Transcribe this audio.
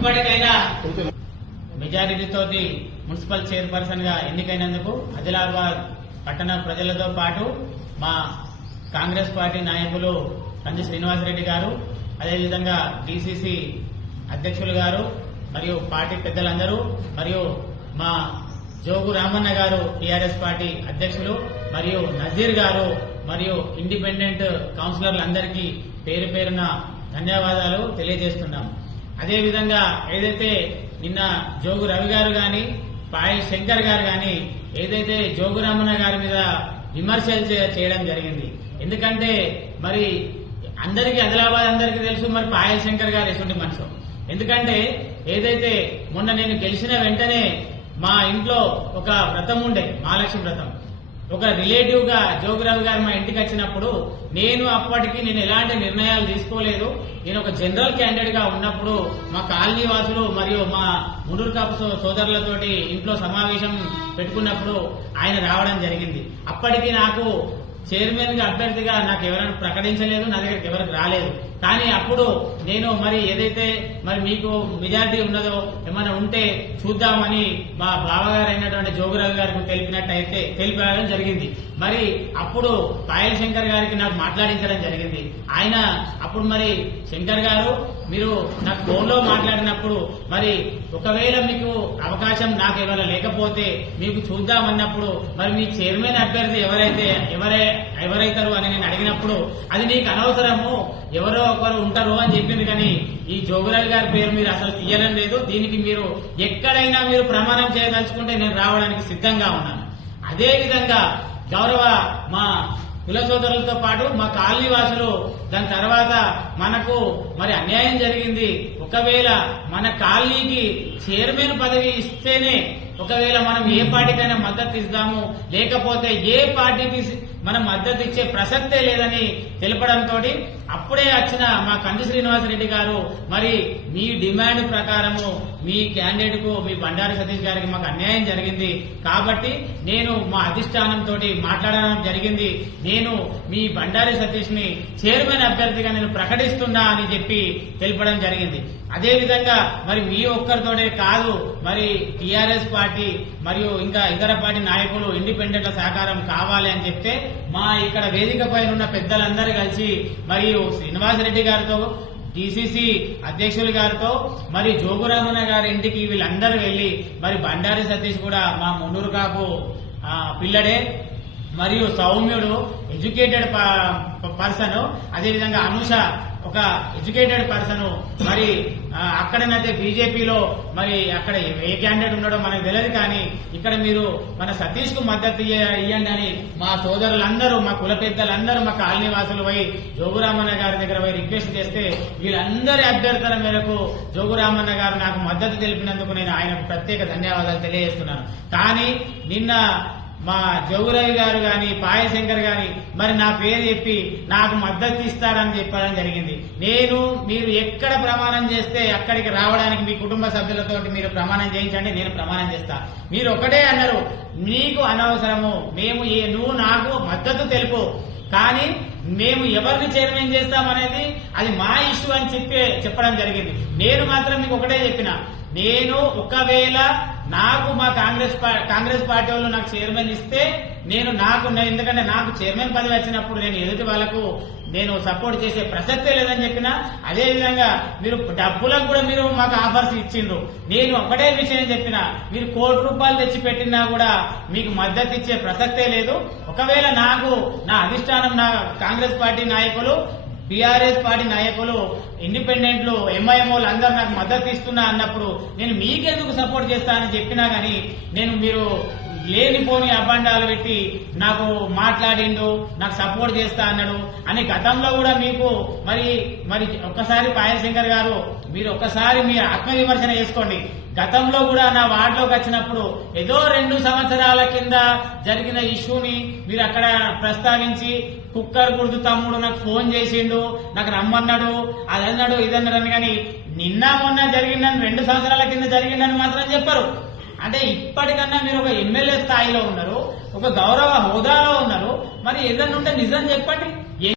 ఇప్పటికైనా మెజారిటీతో municipal chairperson గా ఎన్నికైనందుకు ఆదిలాబాద్ పట్టణ ప్రజలతో పాటు మా కాంగ్రెస్ పార్టీ నాయకులు కంది శ్రీనివాసరెడ్డి గారు, అదేవిధంగా డిసిసి అధ్యక్షులు గారు మరియు పార్టీ పెద్దలందరూ మరియు మా జోగు రామన్న గారు టీఆర్ఎస్ పార్టీ అధ్యక్షులు మరియు నజీర్ గారు మరియు ఇండిపెండెంట్ కౌన్సిలర్లందరికీ పేరు పేరున ధన్యవాదాలు తెలియజేస్తున్నాం. అదేవిధంగా ఏదైతే నిన్న జోగు రవి గారు గాని పాయి శంకర్ గారు గాని ఏదైతే జోగు రామన్న గారి మీద విమర్శలు చేయడం జరిగింది. ఎందుకంటే మరి అందరికీ ఆదిలాబాద్ అందరికీ తెలుసు మరి పాయల్ శంకర్ గారు ఎటువంటి మనిషి. ఎందుకంటే ఏదైతే మొన్న నేను గెలిచిన వెంటనే మా ఇంట్లో ఒక వ్రతం ఉండే, మహాలక్ష్మి వ్రతం. ఒక రిలేటివ్ గా జోగురావు గారు మా ఇంటికి వచ్చినప్పుడు నేను అప్పటికి ఎలాంటి నిర్ణయాలు తీసుకోలేదు. నేను ఒక జనరల్ క్యాండిడేట్ గా ఉన్నప్పుడు మా కాలనీ వాసులు మరియు మా మునూరు కాపు సోదరులతోటి ఇంట్లో సమావేశం పెట్టుకున్నప్పుడు ఆయన రావడం జరిగింది. అప్పటికి నాకు చైర్మన్ గా అభ్యర్థిగా నాకు ఎవరైనా ప్రకటించలేదు, నా దగ్గరికి ఎవరికి రాలేదు. కానీ అప్పుడు నేను మరి ఏదైతే మరి మీకు మెజారిటీ ఉన్నదో ఏమైనా ఉంటే చూద్దామని మా బావగారు అయినటువంటి జోగురావు గారికి తెలిపడం జరిగింది. మరి అప్పుడు పాయల్ శంకర్ గారికి నాకు మాట్లాడించడం జరిగింది. ఆయన అప్పుడు మరి శంకర్ గారు మీరు నాకు ఫోన్ లో మాట్లాడినప్పుడు మరి ఒకవేళ మీకు అవకాశం నాకు ఏమైనా లేకపోతే మీకు చూద్దామన్నప్పుడు మరి మీ చైర్మన్ అభ్యర్థి ఎవరైతారు అని నేను అడిగినప్పుడు అది నీకు అనవసరము, ఎవరో ఒకరు ఉంటారు అని చెప్పింది. కానీ ఈ జోగురావు గారి పేరు మీరు అసలు తీయడం లేదు. దీనికి మీరు ఎక్కడైనా మీరు ప్రమాణం చేయదలుచుకుంటే నేను రావడానికి సిద్ధంగా ఉన్నాను. అదే విధంగా గౌరవ మా కుల సోదరులతో పాటు మా కాలనీ వాసులు దాని తర్వాత మనకు మరి అన్యాయం జరిగింది. ఒకవేళ మన కాలనీకి చైర్మన్ పదవి ఇస్తేనే ఒకవేళ మనం ఏ పార్టీకైనా మద్దతు ఇస్తాము, లేకపోతే ఏ పార్టీకి మనం మద్దతు ఇచ్చే ప్రసక్తే లేదని తెలపడంతో అప్పుడే వచ్చిన మా కంది శ్రీనివాసరెడ్డి గారు మరి మీ డిమాండ్ ప్రకారము మీ క్యాండిడేట్ కు మీ బండారి సతీష్ గారికి మాకు అన్యాయం జరిగింది కాబట్టి నేను మా అధిష్టానంతో మాట్లాడడం జరిగింది. నేను మీ బండారి సతీష్ ని చైర్మన్ అభ్యర్థిగా నేను ప్రకటిస్తున్నా అని చెప్పి తెలపడం జరిగింది. అదే విధంగా మరి మీ ఒక్కరితోనే కాదు, మరి టీఆర్ఎస్ పార్టీ మరియు ఇంకా ఇతర పార్టీ నాయకులు ఇండిపెండెంట్ల సహకారం కావాలి అని చెప్తే మా ఇక్కడ వేదిక పైన ఉన్న పెద్దలందరూ కలిసి మరియు శ్రీనివాసరెడ్డి గారితో డిసిసి అధ్యక్షులు గారితో మరి జోగురామన్న గారి ఇంటికి వీళ్ళందరూ వెళ్లి మరి బండారి సతీష్ కూడా మా మున్నూరు కాపు పిల్లడే మరియు సౌమ్యుడు ఎడ్యుకేటెడ్ పర్సన్, అదేవిధంగా అనుష ఒక ఎడ్యుకేటెడ్ పర్సన్. మరి అక్కడనైతే బీజేపీలో మరి అక్కడ ఏ క్యాండిడేట్ ఉన్నాడో మనకు తెలియదు, కానీ ఇక్కడ మీరు మన సతీష్ కు మద్దతు ఇవ్వండి అని మా సోదరులందరూ మా కుల పెద్దలందరూ మా కాలనీ వాసులు పోయి జోగురామన్న గారి దగ్గర పోయి రిక్వెస్ట్ చేస్తే వీళ్ళందరి అభ్యర్థుల మేరకు జోగురామన్న గారు నాకు మద్దతు తెలిపినందుకు నేను ఆయనకు ప్రత్యేక ధన్యవాదాలు తెలియజేస్తున్నాను. కానీ నిన్న మా జోగురావి గారు గాని పాయశంకర్ గాని మరి నా పేరు చెప్పి నాకు మద్దతు ఇస్తారని చెప్పడం జరిగింది. మీరు ఎక్కడ ప్రమాణం చేస్తే అక్కడికి రావడానికి మీ కుటుంబ సభ్యులతో మీరు ప్రమాణం చేయించండి, నేను ప్రమాణం చేస్తా. మీరు ఒకటే అన్నారు, నీకు అనవసరము, నువ్వు నాకు మద్దతు తెలుపు, కానీ మేము ఎవరిని చైర్మన్ చేస్తామనేది అది మా ఇష్యూ అని చెప్పడం జరిగింది. నేను మాత్రం మీకు ఒకటే చెప్పిన, నేను ఒకవేళ నాకు మా కాంగ్రెస్ పార్టీ వాళ్ళు నాకు చైర్మన్ ఇస్తే ఎందుకంటే నాకు చైర్మన్ పదవి వచ్చినప్పుడు నేను ఎదుటి వాళ్లకు నేను సపోర్ట్ చేసే ప్రసక్తే లేదని చెప్పిన. అదే విధంగా మీరు డబ్బులకు కూడా మీరు మాకు ఆఫర్స్ ఇచ్చిండ్రు. నేను ఒకటే విషయం చెప్పిన, మీరు ₹1,00,00,000 తెచ్చి పెట్టినా కూడా మీకు మద్దతు ఇచ్చే ప్రసక్తే లేదు. ఒకవేళ నాకు నా అధిష్టానం నా కాంగ్రెస్ పార్టీ నాయకులు టీఆర్ఎస్ పార్టీ నాయకులు ఇండిపెండెంట్లు ఎంఐఎంఓలు అందరూ నాకు మద్దతు ఇస్తున్నా అన్నప్పుడు నేను మీకెందుకు సపోర్ట్ చేస్తానని చెప్పినా గానీ మీరు లేనిపోని అబండాలు పెట్టి నాకు మాట్లాడిండు, నాకు సపోర్ట్ చేస్తా అన్నాడు అని గతంలో కూడా మీకు మరి ఒక్కసారి పాయల్ శంకర్ గారు మీరు ఒక్కసారి మీ ఆత్మవిమర్శన చేసుకోండి. గతంలో కూడా నా వార్డులోకి వచ్చినప్పుడు ఏదో 2 సంవత్సరాల కింద జరిగిన ఇష్యూని మీరు అక్కడ ప్రస్తావించి కుక్కర్ గుర్తు తమ్ముడు నాకు ఫోన్ చేసిండు, నాకు రమ్మన్నాడు, అదన్నాడు ఇదన్నాడు, కానీ నిన్న మొన్న జరిగిందని 2 సంవత్సరాల కింద జరిగిందని మాత్రం చెప్పరు. అంటే ఇప్పటికన్నా మీరు ఒక ఎమ్మెల్యే స్థాయిలో ఉన్నారు, ఒక గౌరవ హోదాలో ఉన్నారు, మరి ఏదన్నా ఉంటే నిజం చెప్పండి.